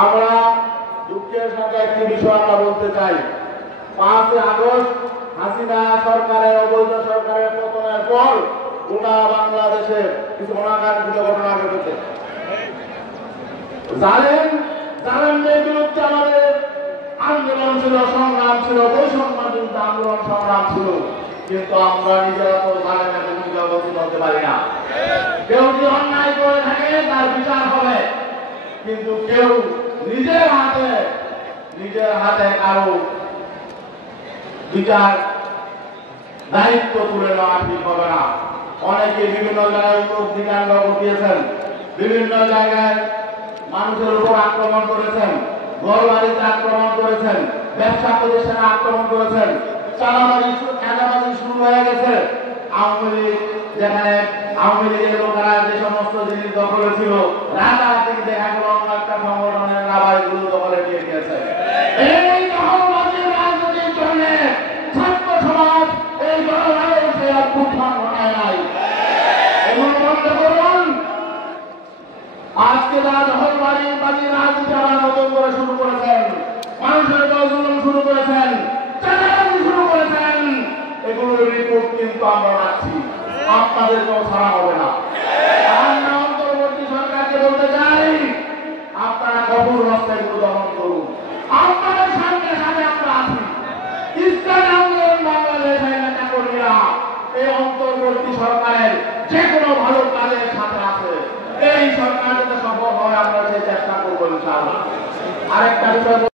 আমরা দুঃখের সাথে একটি বিষয় আমরা বলতে চাই, 5 আগস্ট হাসিনা সরকারের অবৈধ সরকারের পতনের পর গোটা বাংলাদেশে কিছু অনাকাঙ্ক্ষিত ঘটনা ঘটেছে। জালেমদের বিরুদ্ধে আমাদের আন্দোলন ছিল, সংগ্রাম ছিল, বৈষম্যের বিরুদ্ধে আন্দোলন সংগ্রাম ছিল, কিন্তু আমরা নিজেরা তো জালেমের ভূমিকা অবতীর্ণ হতে পারি না। কেউ যদি অন্যায় করে থাকে তার বিচার হবে, কিন্তু কেউ নিজের হাতে কারো বিচার দায়িত্ব তুলে নেওয়া ঠিক হবে না। অনেকে বিভিন্ন জায়গায় অগ্নিকাণ্ড ঘটিয়েছেন, বিভিন্ন জায়গায় মানুষের উপর আক্রমণ করেছেন, ঘর বাড়িতে আক্রমণ করেছেন, ব্যবসা প্রতিষ্ঠানে আক্রমণ করেছেন, চাঁদাবাজি শুরু হয়ে গেছে। আওয়ামী লীগের লোকেরা যে সমস্ত জিনিস দখলে ছিল, রাতারাতি দেখা গেল অন্য একটা সংগঠনের নাবাইগুলো দখলে নিয়ে গেছে। এই দখলবাজির রাজনীতির জন্য ছাত্র সমাজ এই জনগণের অভ্যুত্থান ঘটায় নাই। এগুলো বন্ধ করুন। আজকে যারা দখলবাজির রাজনীতি আবার নতুন করে শুরু করেছেন, মানুষের উপর জুলুম শুরু করেছেন, চাঁদাবাজি শুরু করেছেন, এগুলোর রিপোর্ট কিন্তু আমরা রাখছি, আপনাদেরকেও ছাড়া হবে না। আমরা অন্তর্বর্তী সরকারকে বলতে চাই, আপনারা কঠোর রাস্তায় দমন করুন। আপনাদের সামনে আমরা আছি। ইসলামী আন্দোলন বাংলাদেশ নেতা কর্মীরা এই অন্তর্বর্তী সরকারের যে কোনো ভালো কাজের সাথে আছে। এই সরকার যাতে সফল হয় আমরা সেই চেষ্টা করবো ইনশাআল্লাহ। আরেকটা বিষয়